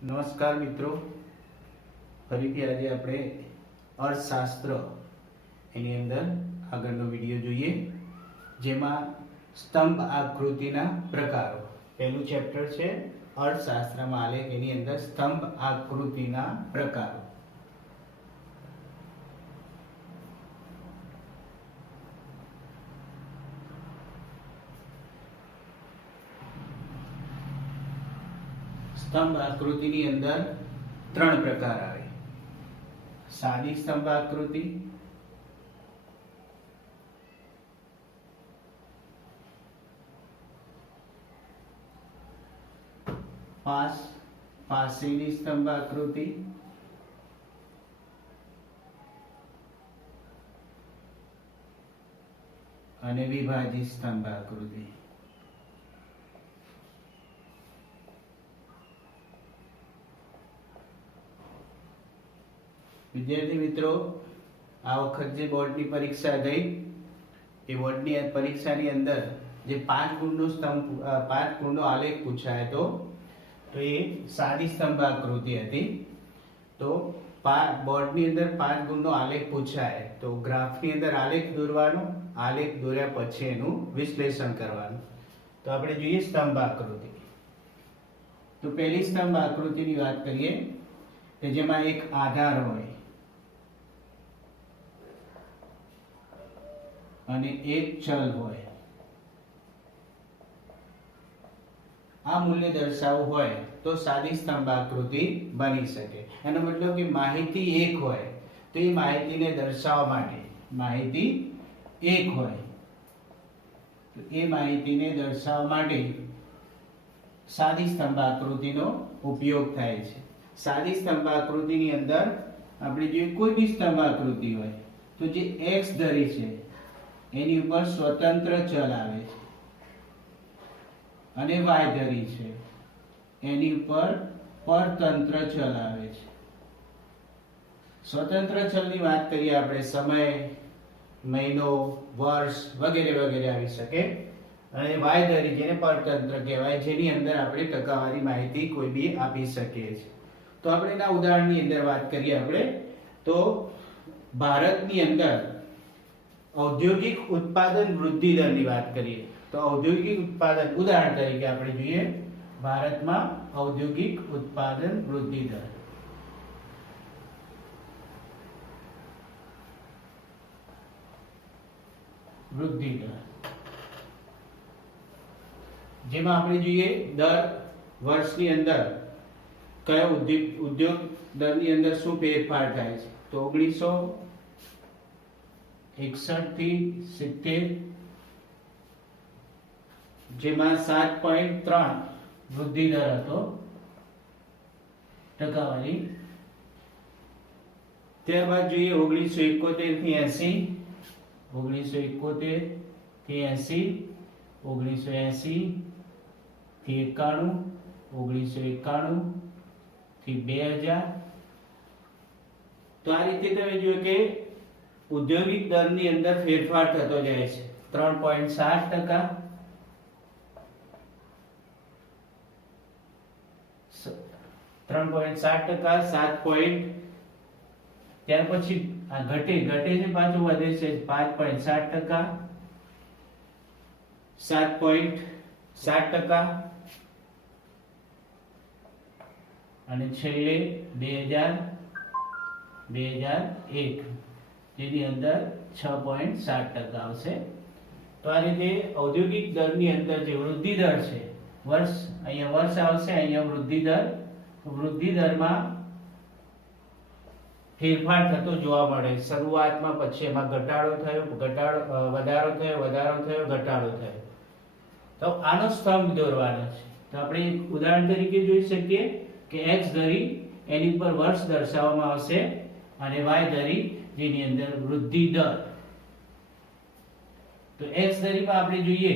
નમસ્કાર મિત્રો, ફરીથી આજે આપણે અર્થશાસ્ત્ર એની અંદર આગળનો વિડીયો જોઈએ, જેમાં સ્તંભ આકૃતિના પ્રકારો. પહેલું ચેપ્ટર છે અર્થશાસ્ત્રમાં આલેખ, એની અંદર સ્તંભ આકૃતિના પ્રકારો. સ્તંભ આકૃતિની અંદર ત્રણ પ્રકાર આવે: સાદી સ્તંભ આકૃતિ, પાસેની સ્તંભ આકૃતિ અને વિભાજિત સ્તંભ આકૃતિ. વિદ્યાર્થી મિત્રો, આ વખત જે બોર્ડની પરીક્ષા ગઈ એ બોર્ડની પરીક્ષાની અંદર જે 5 ગુણનો આલેખ પૂછાયો તો એ સાદી સ્તંભ આકૃતિ હતી. તો બોર્ડની અંદર 5 ગુણનો આલેખ પૂછાય તો ગ્રાફની અંદર આલેખ દોરવાનો, આલેખ દોર્યા પછી એનું વિશ્લેષણ કરવાનું. તો આપણે જોઈએ સ્તંભ આકૃતિ. તો પહેલી સ્તંભ આકૃતિની વાત કરીએ કે જેમાં એક આધાર હોય અને એક ચલ હોય. આ મૂલ્ય દર્શાવવું હોય તો સાદી સ્તંભ આકૃતિ બની શકે. એનો મતલબ કે માહિતી એક હોય તો એ માહિતીને દર્શાવવા માટે માહિતી એક હોય તો એ માહિતીને દર્શાવવા માટે સાદી સ્તંભ આકૃતિનો ઉપયોગ થાય છે. સાદી સ્તંભ આકૃતિની અંદર આપણે જોઈએ કોઈ બી સ્તંભ આકૃતિ હોય તો જે x ધરી છે એની ઉપર સ્વતંત્ર ચલ આવે છે અને y ધરી છે એની ઉપર પરતંત્ર ચલ આવે છે. સ્વતંત્ર ચલની વાત કરીએ આપણે સમય, મહિનો, વર્ષ વગેરે વગેરે આવી શકે. અને y ધરી જેને પરતંત્ર કહેવાય, જેની અંદર આપણે ટકાવારી માહિતી કોઈ બી આપી શકીએ છીએ. તો આપણે એના ઉદાહરણની અંદર વાત કરીએ આપણે તો ભારતની અંદર ઔદ્યોગિક ઉત્પાદન વૃદ્ધિ દરની વાત કરીએ તો ઔદ્યોગિક ઉત્પાદન, ઉદાહરણ તરીકે આપણે જોઈએ ભારતમાં ઔદ્યોગિક ઉત્પાદન વૃદ્ધિ દર. જેમાં આપણે જોઈએ દર વર્ષની અંદર કયો ઉદ્યોગ દરની અંદર શું ફેરફાર થાય છે. તો 1961 થી 70 જેમાં 7.3 વૃદ્ધિ દર હતો ટકાવારી. ત્યારબાદ જોઈએ 1971 થી 80, 1980 થી 91, 1991 થી 2000. તો આ રીતે તમે જોયું કે ઔદ્યોગિક દરની અંદર ફેરફાર થતો જાય છે. 3.7%, 3.7%, 7. ત્યાર પછી આ ઘટે છે, પાછું વધે છે 5.7%, 7.7% અને છેલ્લે 2001 જેની અંદર 6.7% આવશે. તો આ રીતે ઔદ્યોગિક દરની અંદર જે વૃદ્ધિ દર છે, અહીંયા વર્ષ આવશે, અહીંયા વૃદ્ધિ દરમાં ફેરફાર થતો જોવા મળે. શરૂઆતમાં પછી એમાં વધારો થયો, ઘટાડો થયો. તો આનો સ્તંભ દોરવાનો છે. તો આપણે ઉદાહરણ તરીકે જોઈ શકીએ કે x ધરી એની ઉપર વર્ષ દર્શાવવામાં આવશે અને y ધરી જેની અંદર વૃદ્ધિ દર. તો x ધરીમાં આપણે જોઈએ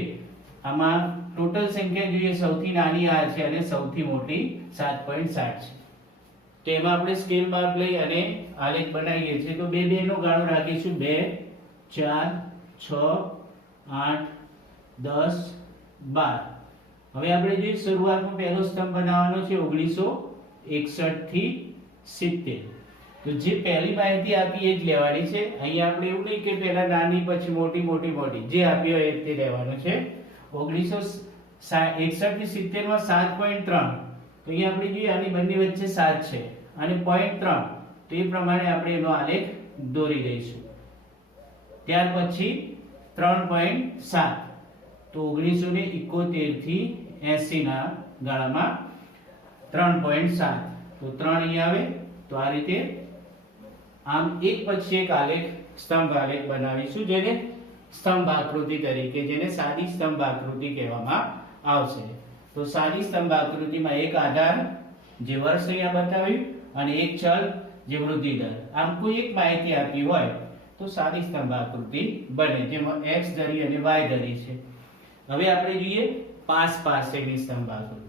આમાં ટોટલ સંખ્યા જોઈએ, સૌથી નાની આ છે અને સૌથી મોટી 7.7 છે. તો એમાં આપણે સ્કેલ માપ લઈ અને આલેખ બનાવીએ છીએ. તો 2 નો ગાળો રાખીશું, 2, 4, 6, 8, 10, 12. હવે આપણે જે શરૂઆતમાં પહેલો સ્તંભ બનાવવાનો છે 1961 61 થી 70. તો જે પહેલી માહિતી આપી એ જ લેવાની છે. અહીંયા આપણે એવું નહીં કે પહેલા નાની પછી મોટી મોટી મોટી, જે આપી હોય તે લેવાનું છે. 1961 થી 70 માં 7.3, તો અહીંયા આપણે જોઈએ આની બંને વચ્ચે 7 છે અને 0.3, તો એ પ્રમાણે આપણે એનો આલેખ દોરી દઈશું. ત્યાર પછી 3.7, તો 1971 થી 80 ના ગાળામાં 3.7, તો 3 અહીંયા આવે. તો આ રીતે આમ એક પછી એક આલેખ, સ્તંભ આલેખ બનાવીશું, જેને સ્તંભ આકૃતિ તરીકે, જેને સાદી સ્તંભ આકૃતિ કહેવામાં આવશે. તો સાદી સ્તંભ આકૃતિમાં એક આધાર, જે વર્ષ અહીંયા બતાવ્યું, અને એક ચલ, જે વૃદ્ધિ દર. આમ કોઈ એક માહિતી આપી હોય તો સાદી સ્તંભ આકૃતિ બને, જેમાં x ધરી અને y ધરી છે. હવે આપણે જોઈએ પાસ પાસેની સ્તંભ આકૃતિ.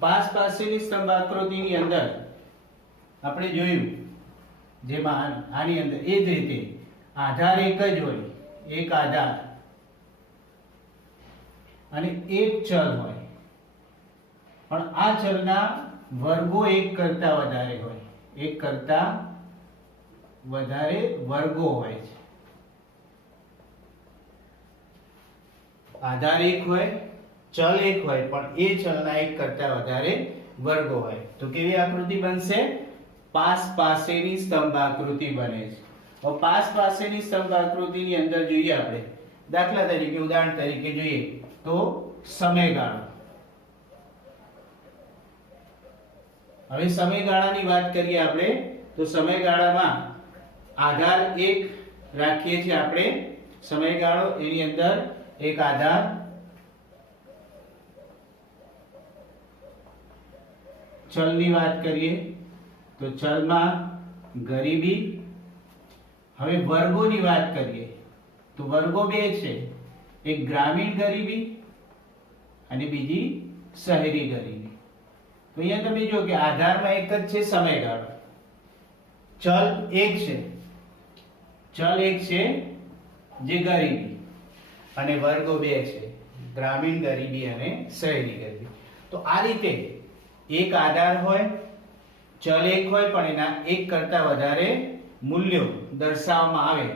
પાસ પાસેની સ્તંભ આકૃતિની અંદર આપણે જોયું, જેમાં આની અંદર એ જ રીતે આધાર એક જ હોય, એક આધાર અને એક ચલ હોય, પણ આ ચલના વર્ગો એક કરતા વધારે હોય, એક કરતા વધારે વર્ગો હોય છે. આધાર એક હોય, ચલ એક હોય, પણ એ ચલના એક કરતા વધારે વર્ગો હોય. તો કેવી આકૃતિ બનશે? પાસ પાસેની સ્તંભ આકૃતિ બને છે. હવે પાસ પાસેની સ્તંભ આકૃતિની અંદર જોઈએ આપણે, દાખલા તરીકે, ઉદાહરણ તરીકે જોઈએ તો સમયગાળો. હવે સમયગાળાની વાત કરીએ આપણે, તો સમયગાળામાં આધાર એક રાખીએ છીએ આપણે સમયગાળો, એની અંદર એક આધાર, ચલની વાત કરીએ તો ચલમાં ગરીબી. હવે વર્ગોની વાત કરીએ તો વર્ગો બે છે, એક ગ્રામીણ ગરીબી અને બીજી શહેરી ગરીબી. તો અહીંયા તમે જો કે આધારમાં એક જ છે સમયગાળો, ચલ એક છે, ચલ એક છે જે ગરીબી, અને વર્ગો બે છે, ગ્રામીણ ગરીબી અને શહેરી ગરીબી. તો આ રીતે એક આધાર હોય, ચલ એક હોય, પણ એના એક કરતા વધારે મૂલ્યો દર્શાવવામાં આવે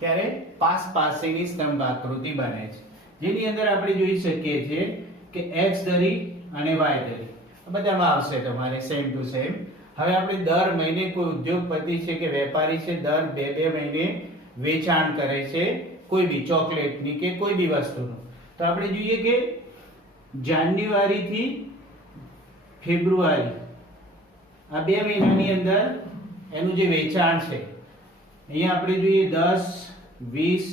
ત્યારે પાસ પાસેની સ્તંભ આકૃતિ બને છે. જેની અંદર આપણે જોઈ શકીએ છીએ કે x ધરી અને y ધરી બધામાં આવશે તમારે સેમ ટુ સેમ. હવે આપણે દર મહિને કોઈ ઉદ્યોગપતિ છે કે વેપારી છે, દર 2 મહિને વેચાણ કરે છે કોઈ બી ચોકલેટની કે કોઈ બી વસ્તુનું. તો આપણે જોઈએ કે જાન્યુઆરી થી ફેબ્રુઆરી આ 2 મહિનાની અંદર એનું જે વેચાણ છે, અહીંયા આપણે જોઈએ 10, 20,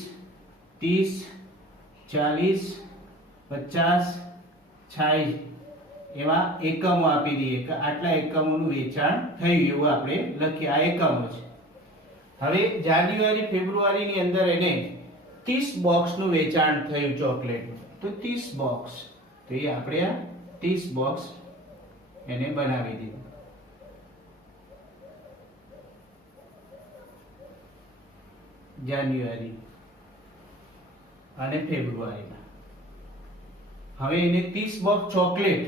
30, 40, 50, 60 એવા એકમો આપી દઈએ કે આટલા એકમોનું વેચાણ થયું એવું આપણે લખીએ. આ એકમો છે. હવે જાન્યુઆરી ફેબ્રુઆરીની અંદર એને 30 બોક્સનું વેચાણ થયું ચોકલેટનું, તો 30 બોક્સ, તો એ આપણે આ 30 બોક્સ એને બનાવી દીધું. જાન્યુઆરી અને ફેબ્રુઆરીમાં હવે એને 30 બોક્સ ચોકલેટ,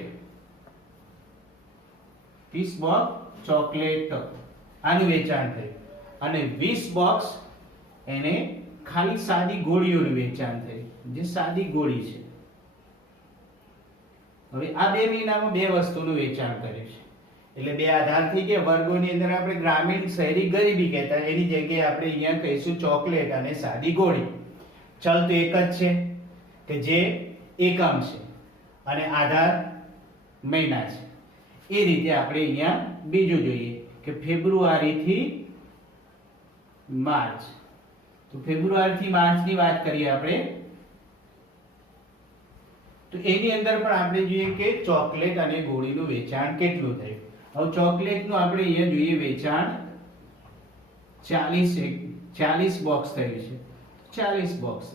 30 બોક્સ ચોકલેટ આનું વેચાણ થયું, અને 20 બોક્સ એને ખાલી સાદી ગોળીઓનું વેચાણ થયું, જે સાદી ગોળી છે. હવે આ 2 મહિનામાં 2 વસ્તુનું વેચાણ કર્યું છે, એટલે 2 આધાર થઈ ગયા. વર્ગોની અંદર આપણે ગ્રામીણ શહેરી ગરીબી કહેતા, એની જગ્યાએ આપણે અહીંયા કહીશું ચોકલેટ અને સાદી ગોળી. ચલ તો એક જ છે કે જે એકમ છે, અને આધાર મહિના છે. એ રીતે આપણે અહીંયા બીજું જોઈએ કે ફેબ્રુઆરી થી માર્ચ. તો ફેબ્રુઆરી થી માર્ચની વાત કરીએ આપણે, તો એની અંદર પણ આપણે જોઈએ કે ચોકલેટ અને ગોળીનું વેચાણ કેટલું થયું. હવે ચોકલેટનું આપણે અહીંયા જોઈએ વેચાણ 40 બોક્સ થયું છે, 40 બોક્સ,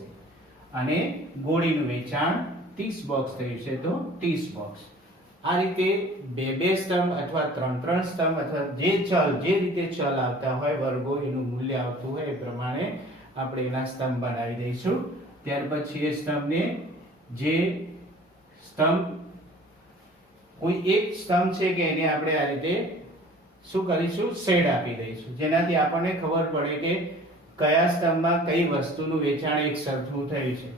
અને ગોળીનું વેચાણ 30 બોક્સ થયું છે, તો 30 બોક્સ. આ રીતે 2 સ્તંભ અથવા 3 સ્તંભ અથવા જે રીતે ચલ આવતા હોય, વર્ગો એનું મૂલ્ય આવતું હોય એ પ્રમાણે આપણે એના સ્તંભ બનાવી દઈશું. ત્યાર પછી એ સ્તંભને જે સ્તંભ કોઈ એક સ્તંભ છે કે એને આપણે આ રીતે શું કરીશું, શેડ આપી દઈશું, જેનાથી આપણને ખબર પડે કે કયા સ્તંભમાં કઈ વસ્તુનું વેચાણ એક સરખું થયું છે.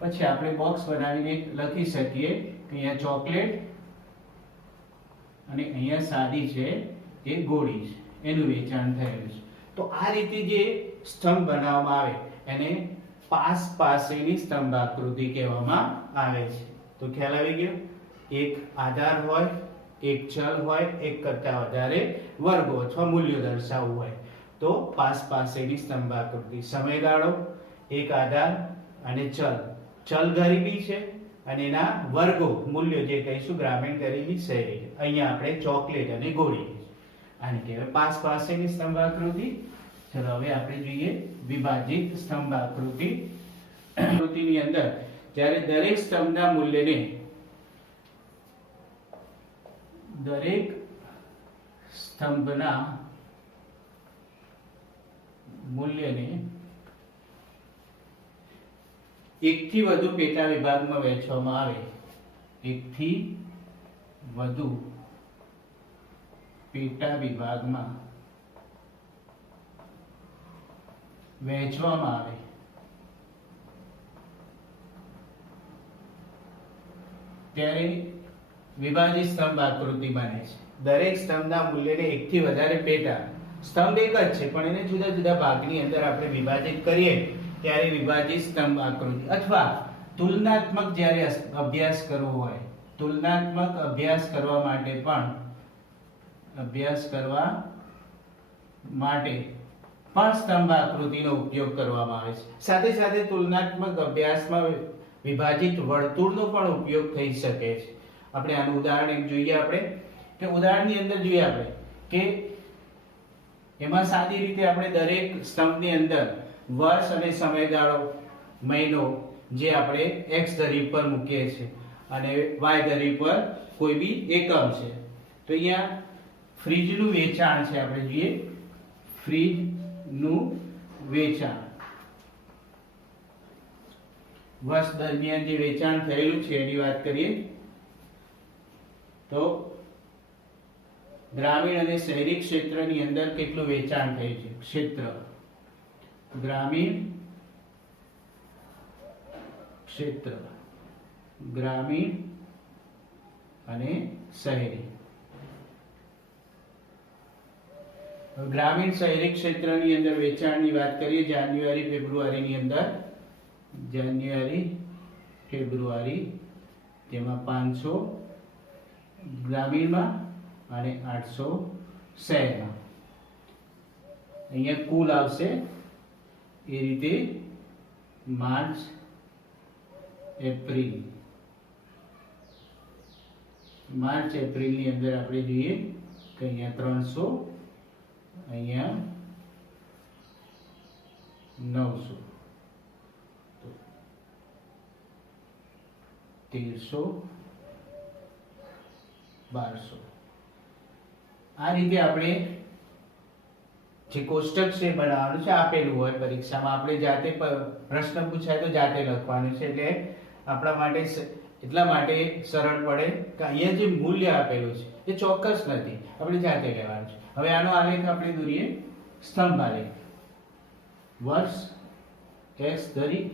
પછી આપણે બોક્સ બનાવીને લખી શકીએ કે અહીંયા ચોકલેટ અને અહીંયા સાદી છે એ ગોળી છે, એનું વેચાણ થયેલું છે. તો આ રીતે જે સ્તંભ બનાવવામાં આવે એને પાસ પાસેની સ્તંભ આકૃતિ કહેવામાં આવે છે. તો ખ્યાલ આવી ગયો? એક આધાર હોય, એક ચલ હોય, એક કરતા વધારે વર્ગો અથવા મૂલ્યો દર્શાવવું હોય તો પાસ પાસેની સ્તંભ આકૃતિ. સમયગાળો, એક આધાર અને ચલ. ચલ ગરીબી છે અને એના વર્ગો મૂલ્યો જે કહીશું ગ્રામીણ, ગરીબી, શહેરી. અહીંયા આપણે ચોકલેટ અને ગોળી આને કહેવાય પાસ પાસેની સ્તંભ આકૃતિ. ચલો હવે આપણે જોઈએ વિભાજિત સ્તંભ આકૃતિ. આકૃતિની અંદર જ્યારે દરેક સ્તંભના મૂલ્યને દરેક સ્તંભના મૂલ્યને એકથી વધુ પેટા વિભાગમાં વહેંચવામાં આવે, એકથી વધુ પેટા વિભાગમાં વહેંચવામાં આવે ત્યારે વિભાજિત સ્તંભ આકૃતિ બને છે. દરેક સ્તંભના મૂલ્યને એકથી વધારે પેટા, સ્તંભ એક જ છે પણ એને જુદા જુદા ભાગની અંદર આપણે વિભાજિત કરીએ ત્યારે વિભાજિત સ્તંભ આકૃતિ. અથવા તુલનાત્મક જ્યારે અભ્યાસ કરવો હોય, તુલનાત્મક અભ્યાસ કરવા માટે પણ સ્તંભ આકૃતિનો ઉપયોગ કરવામાં આવે છે. સાથે સાથે તુલનાત્મક અભ્યાસમાં વિભાજિત વર્તુળનો પણ ઉપયોગ થઈ શકે છે. આપણે આનું ઉદાહરણ એક જોઈએ. આપણે કે ઉદાહરણની અંદર જોઈએ આપણે કે એમાં સાદી રીતે આપણે દરેક સ્તંભની અંદર વર્ષ અને સમયગાળો, મહિનો જે આપણે x ધરી પર મૂકીએ છીએ અને y ધરી પર કોઈ બી એકમ છે. તો અહીંયા ફ્રીજનું વેચાણ છે, આપણે જોઈએ ફ્રીજનું વેચાણ વર્ષ દરમિયાન જે વેચાણ થયેલું છે એની વાત કરીએ તો ગ્રામીણ અને શહેરી ક્ષેત્રની અંદર કેટલું વેચાણ થયું છે. ક્ષેત્ર, ગ્રામીણ ક્ષેત્ર, ગ્રામીણ અને શહેરી. ગ્રામીણ શહેરી ક્ષેત્રની અંદર વેચાણની વાત કરીએ જાન્યુઆરી ફેબ્રુઆરીની અંદર, જાન્યુઆરી ફેબ્રુઆરી તેમાં 500 ગ્રામીણમાં અને 800 શહેરમાં. અહીંયા કુલ આવશે એ રીતે માર્ચ એપ્રિલ, માર્ચ એપ્રિલની અંદર આપણે જોઈએ કે અહીંયા 300, અહીંયા 900, 1300, 1200. આ રીતે આપણે જે કોષ્ટક છે બનાવવાનું છે, આપેલું હોય પરીક્ષામાં, આપણે જાતે પ્રશ્ન પૂછાય તો જાતે લખવાનું છે. એટલે આપણા માટે એટલા માટે સરળ પડે કે અહીંયા જે મૂલ્ય આપેલું છે એ ચોક્કસ નથી, આપણે જાતે લેવાનું છે. હવે આનો આલેખ આપણે દોરીએ, સ્તંભ આલેખ. વર્ષ x ધરી